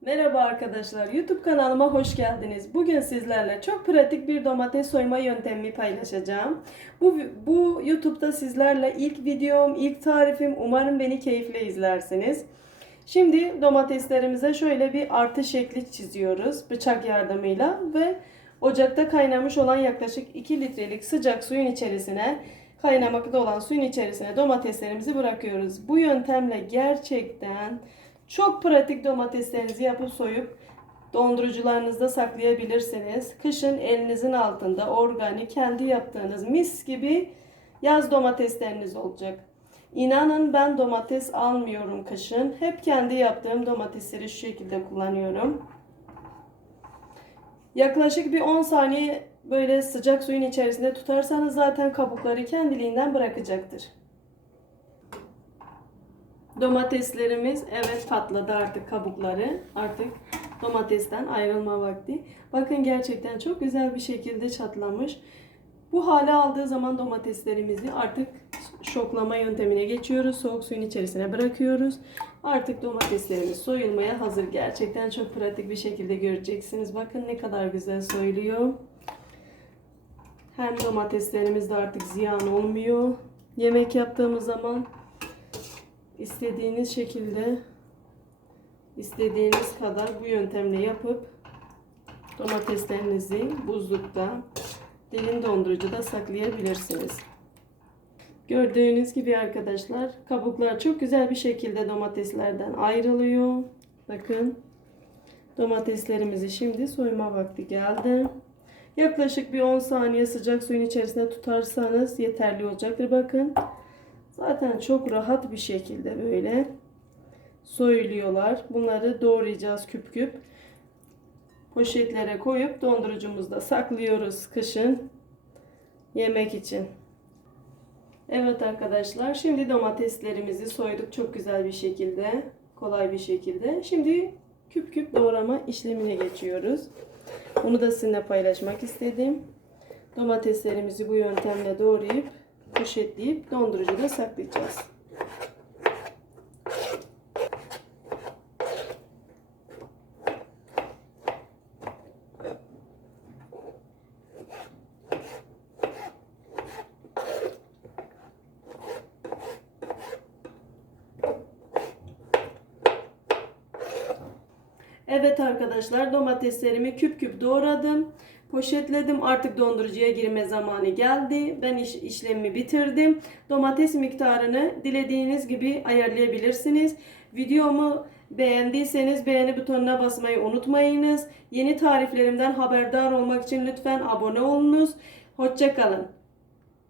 Merhaba arkadaşlar, YouTube kanalıma hoş geldiniz. Bugün sizlerle çok pratik bir domates soyma yöntemimi paylaşacağım. Bu, bu YouTube'da sizlerle ilk videom, ilk tarifim. Umarım beni keyifle izlersiniz. Şimdi domateslerimize şöyle bir artı şekli çiziyoruz bıçak yardımıyla ve ocakta kaynamış olan yaklaşık 2 litrelik sıcak suyun içerisine kaynamakta olan suyun içerisine domateslerimizi bırakıyoruz. Bu yöntemle gerçekten çok pratik domateslerinizi yapıp soyup dondurucularınızda saklayabilirsiniz. Kışın elinizin altında organik kendi yaptığınız mis gibi yaz domatesleriniz olacak. İnanın ben domates almıyorum kışın. Hep kendi yaptığım domatesleri şu şekilde kullanıyorum. Yaklaşık bir 10 saniye böyle sıcak suyun içerisinde tutarsanız zaten kabukları kendiliğinden bırakacaktır. Domateslerimiz evet patladı artık kabukları. Artık domatesten ayrılma vakti. Bakın gerçekten çok güzel bir şekilde çatlamış. Bu hale aldığı zaman domateslerimizi artık şoklama yöntemine geçiyoruz. Soğuk suyun içerisine bırakıyoruz. Artık domateslerimiz soyulmaya hazır. Gerçekten çok pratik bir şekilde göreceksiniz. Bakın ne kadar güzel soyuluyor. Hem domateslerimiz de artık ziyan olmuyor. Yemek yaptığımız zaman istediğiniz şekilde istediğiniz kadar bu yöntemle yapıp domateslerinizi buzlukta derin dondurucuda saklayabilirsiniz. Gördüğünüz gibi arkadaşlar kabuklar çok güzel bir şekilde domateslerden ayrılıyor. Bakın domateslerimizi şimdi soyma vakti geldi. Yaklaşık bir 10 saniye sıcak suyun içerisine tutarsanız yeterli olacaktır. Bakın zaten çok rahat bir şekilde böyle soyuluyorlar. Bunları doğrayacağız küp küp. Poşetlere koyup dondurucumuzda saklıyoruz kışın yemek için. Evet arkadaşlar şimdi domateslerimizi soyduk çok güzel bir şekilde kolay bir şekilde. Şimdi küp küp doğrama işlemine geçiyoruz. Bunu da sizinle paylaşmak istedim. Domateslerimizi bu yöntemle doğrayıp poşetleyip dondurucuda saklayacağız. Evet arkadaşlar domateslerimi küp küp doğradım. Poşetledim. Artık dondurucuya girme zamanı geldi. Ben iş, işlemimi bitirdim. Domates miktarını dilediğiniz gibi ayarlayabilirsiniz. Videomu beğendiyseniz beğeni butonuna basmayı unutmayınız. Yeni tariflerimden haberdar olmak için lütfen abone olunuz. Hoşçakalın.